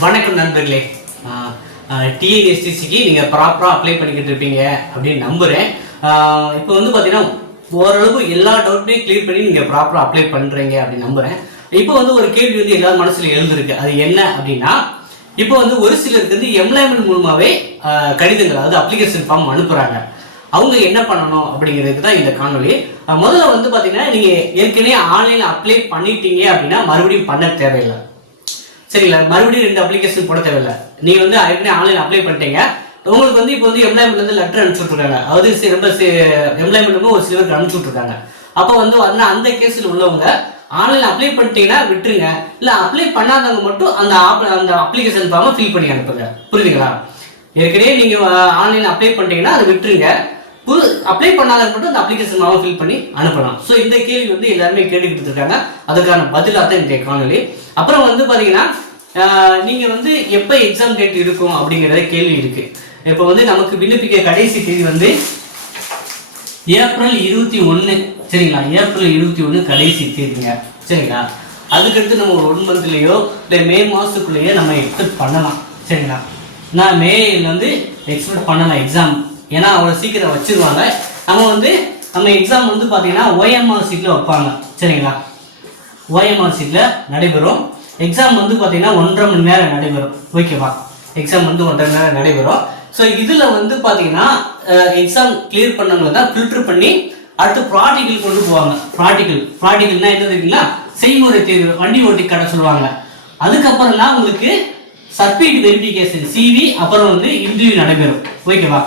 வணக்கம் நண்பர்களே. டிஎன்எஸ்டிசிக்கு நீங்கள் ப்ராப்பராக அப்ளை பண்ணிக்கிட்டு இருப்பீங்க அப்படின்னு நம்புகிறேன். இப்போ வந்து பார்த்தீங்கன்னா ஓரளவு எல்லா டவுட்டையும் கிளியர் பண்ணி நீங்கள் ப்ராப்பராக அப்ளை பண்ணுறீங்க அப்படின்னு நம்புகிறேன். இப்போ வந்து ஒரு கேள்வி வந்து எல்லா மனசில் எழுந்திருக்கு. அது என்ன அப்படின்னா, இப்போ வந்து ஒரு சிலருக்கு வந்து எம்ப்ளாய்மெண்ட் மூலமாகவே கடிதங்கள், அதாவது அப்ளிகேஷன் ஃபார்ம் அனுப்புகிறாங்க. அவங்க என்ன பண்ணணும் அப்படிங்கிறதுக்கு தான் இந்த காணொலி. முதல்ல வந்து பார்த்தீங்கன்னா, நீங்கள் ஏற்கனவே ஆன்லைனில் அப்ளை பண்ணிட்டீங்க அப்படின்னா மறுபடியும் பண்ண தேவையில்லை. சரிங்களா? மறுபடியும் 2 அப்ளிகேஷன் போட தேவையில்லை. நீங்க வந்து ஏற்கனவே ஆன்லைன் அப்ளை பண்ணிட்டீங்க. உங்களுக்கு வந்து இப்போ வந்து எம்ப்ளாய்மெண்ட் வந்து லெட்டர் அனுப்பிச்சுட்ருக்காங்க. அதாவது ரொம்ப எம்ப்ளாய்மெண்ட் ஒரு சிலருக்கு அனுப்பிச்சுட்ருக்காங்க. அப்போ வந்து அந்த கேஸில் உள்ளவங்க ஆன்லைன் அப்ளை பண்ணிட்டீங்கன்னா விட்டுருங்க. இல்லை அப்ளை பண்ணாதவங்க மட்டும் அந்த அப்ளிகேஷன் ஃபார்மை ஃபில் பண்ணி அனுப்புங்க. புரியுதுங்களா? ஏற்கனவே நீங்கள் ஆன்லைன் அப்ளை பண்ணிட்டீங்கன்னா அதை விட்டுருங்க. அப்ளை பண்ணாதவங்க மட்டும் அந்த அப்ளிகேஷன் ஃபார்மை ஃபில் பண்ணி அனுப்பலாம். ஸோ இந்த கேள்வி வந்து எல்லாருமே கேட்டுக்கிட்டு இருக்காங்க. அதுக்கான பதிலாக தான் இந்த காணொலி. அப்புறம் வந்து பார்த்தீங்கன்னா, நீங்கள் வந்து எப்போ எக்ஸாம் டேட் இருக்கும் அப்படிங்கிறத கேள்வி இருக்கு. இப்போ வந்து நமக்கு விண்ணப்பிக்க கடைசி தேதி வந்து ஏப்ரல் 21. சரிங்களா? ஏப்ரல் 21 கடைசி தேதிங்க. சரிங்களா? அதுக்கடுத்து நம்ம ஒரு 1 மந்த்லேயோ இல்லை மே மாதத்துக்குள்ளேயோ நம்ம எக்ஸ்பெக்ட் பண்ணலாம். சரிங்களா? நான் மேல வந்து எக்ஸ்பெக்ட் பண்ணலாம் எக்ஸாம். ஏன்னா அவ்வளோ சீக்கிரம் வச்சிருவாங்க. நம்ம எக்ஸாம் வந்து பார்த்தீங்கன்னா OMR சீட்டில் வைப்பாங்க. சரிங்களா? OMR சீட்டில் நடைபெறும். எக்ஸாம் வந்து பார்த்தீங்கன்னா 1.5 மணி நேரம் நடைபெறும். ஓகேவா? எக்ஸாம் வந்து 1.5 மணி நேரம் நடைபெறும். ஸோ இதில் வந்து பார்த்தீங்கன்னா எக்ஸாம் கிளியர் பண்ணவங்களை தான் ஃபில்டர் பண்ணி அடுத்து ப்ராக்டிக்கல் கொண்டு போவாங்க. ப்ராக்டிக்கல்னா என்ன தெரியுங்களா? செய்முறை தேர்வு, வண்டி ஓட்டி கடை சொல்லுவாங்க. அதுக்கப்புறம் தான் உங்களுக்கு சர்டிஃபிகேட் வெரிஃபிகேஷன், CV, அப்புறம் வந்து இன்டர்வியூ நடைபெறும். ஓகேவா?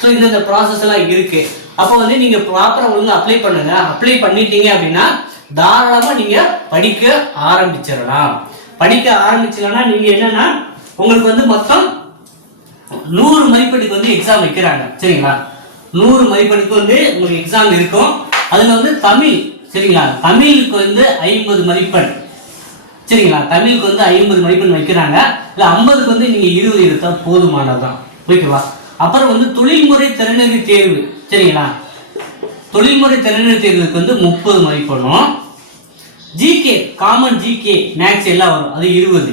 ஸோ இந்த ப்ராசஸ் எல்லாம் இருக்கு. அப்போ வந்து நீங்கள் ப்ராப்பராக ஒழுங்காக அப்ளை பண்ணுங்க. அப்ளை பண்ணிட்டீங்க அப்படின்னா தாராளமாக நீங்கள் படிக்க ஆரம்பிச்சிடலாம். படிக்க ஆரம்பிச்சிடலாம்னா நீங்கள் என்னன்னா, உங்களுக்கு வந்து மொத்தம் 100 மதிப்பெண்ணுக்கு வந்து எக்ஸாம் வைக்கிறாங்க. சரிங்களா? 100 மதிப்பெண்ணுக்கு வந்து உங்களுக்கு எக்ஸாம் இருக்கும். அதில் வந்து தமிழ், சரிங்களா? தமிழுக்கு வந்து 50 மதிப்பெண். சரிங்களா? தமிழுக்கு வந்து 50 மதிப்பெண் வைக்கிறாங்க. இல்லை 50க்கு வந்து நீங்கள் 20 எடுத்தால் போதுமானதுதான். ஓகேவா? அப்புறம் வந்து தொழில்முறை திறனறி தேர்வு. சரிங்களா? தொழில்முறை திறனறி தேர்வுக்கு வந்து 30 மதிப்பெண்ணும், ஜிகே, காமன் ஜிகே, மேக்ஸ் எல்லாம் வரும், அது 20.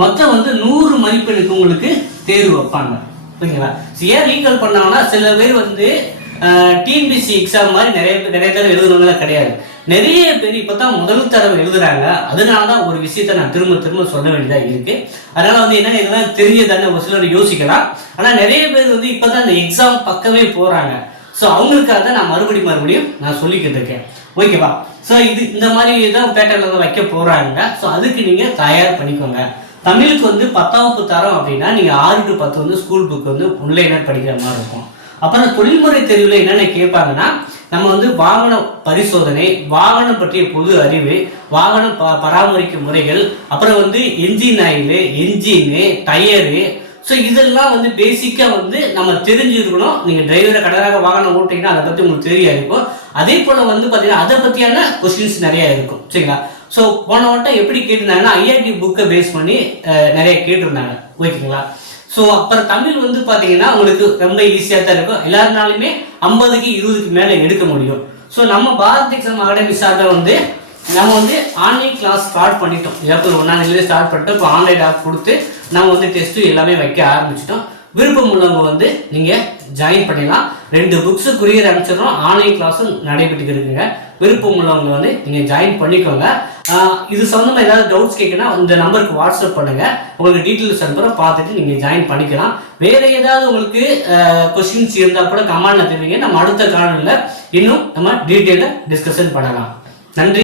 மொத்தம் வந்து 100 மதிப்பெண்ணுக்கு உங்களுக்கு தேர்வு வைப்பாங்க. ஓகேங்களா? ஏன் ரீகால் பண்ணாங்கன்னா, சில பேர் வந்து டிஎன்பிசி எக்ஸாம் மாதிரி நிறைய தடவை எழுதுறவங்களாம் கிடையாது. நிறைய பேர் இப்போதான் முதல் தடவை எழுதுறாங்க. அதனால தான் ஒரு விஷயத்த நான் திரும்ப சொல்ல வேண்டியதாக இருக்கு. அதனால வந்து என்ன, இதெல்லாம் தெரிஞ்சதானே ஒரு சிலர் யோசிக்கலாம். ஆனால் நிறைய பேர் வந்து இப்போதான் இந்த எக்ஸாம் பக்கமே போறாங்க. ஸோ அவங்களுக்காக தான் நான் மறுபடியும் நான் சொல்லிக்கிட்டு இருக்கேன். ஓகேவா? ஸோ இந்த மாதிரி தான் பேட்டர்ல தான் வைக்க போறாங்க. ஸோ அதுக்கு நீங்க தயார் பண்ணிக்கோங்க. தமிழுக்கு வந்து 10ஆம் வகுப்பு தரம் அப்படின்னா நீங்க 6 to 10 வந்து ஸ்கூல் புக் வந்து ஆன்லைனர் படிக்கிற மாதிரி இருக்கும். அப்புறம் தொழில்முறை தேர்வில் என்னென்ன கேட்பாங்கன்னா, நம்ம வந்து வாகன பரிசோதனை, வாகனம் பற்றிய பொது அறிவு, வாகனம் பராமரிக்கும் முறைகள், அப்புறம் வந்து engine oil, engine, tyre. So இதெல்லாம் வந்து பேசிக்காக வந்து நம்ம தெரிஞ்சிருக்கணும். நீங்கள் டிரைவரை கடனாக வாகனம் ஓட்டிங்கன்னா அதை பற்றி உங்களுக்கு தெரிய இருக்கும். அதே போல் வந்து பார்த்தீங்கன்னா அதை பற்றியான கொஸ்டின்ஸ் நிறையா இருக்கும். சரிங்களா? ஸோ போன வட்டம் எப்படி கேட்டிருந்தாங்கன்னா, IRT புக்கை பேஸ் பண்ணி நிறைய கேட்டிருந்தாங்க. ஓகேங்களா? ஸோ அப்புறம் தமிழ் வந்து பார்த்தீங்கன்னா உங்களுக்கு ரொம்ப ஈஸியாக தான் இருக்கும். எல்லாருனாலுமே 50க்கு 20க்கு மேலே எடுக்க முடியும். ஸோ நம்ம பாரத் எக்ஸாம் அகாடமி சார்பாக வந்து நம்ம வந்து ஆன்லைன் கிளாஸ் ஸ்டார்ட் பண்ணிட்டோம். ஏப்ரல் 1ஆம் தேதியிலே ஸ்டார்ட் பண்ணிட்டோம். இப்போ ஆன்லைன் ஆப் கொடுத்து நம்ம வந்து டெஸ்ட்டு எல்லாமே வைக்க ஆரம்பிச்சிட்டோம். விருப்பம் உள்ளவங்க வந்து நீங்கள் ஜாயின் பண்ணிடலாம். 2 புக்ஸு குரியர் அனுப்பிச்சிடறோம். ஆன்லைன் கிளாஸும் நடைபெற்றுக்கு இருக்குங்க. விருப்பம் உள்ளவங்க வந்து நீங்கள் ஜாயின் பண்ணிக்கோங்க. இது சம்மந்தமாக ஏதாவது டவுட்ஸ் கேட்குன்னா இந்த நம்பருக்கு வாட்ஸ்அப் பண்ணுங்க. உங்களுக்கு டீட்டெயில்ஸ் அனுப்புகிறோம், பார்த்துட்டு நீங்கள் ஜாயின் பண்ணிக்கலாம். வேறு ஏதாவது உங்களுக்கு கொஸ்டின்ஸ் இருந்தால் கூட கமெண்ட்ல தெரிவிங்க. நம்ம அடுத்த காணொலியில் இன்னும் நம்ம டீட்டெயிலாக டிஸ்கஷன் பண்ணலாம். நன்றி.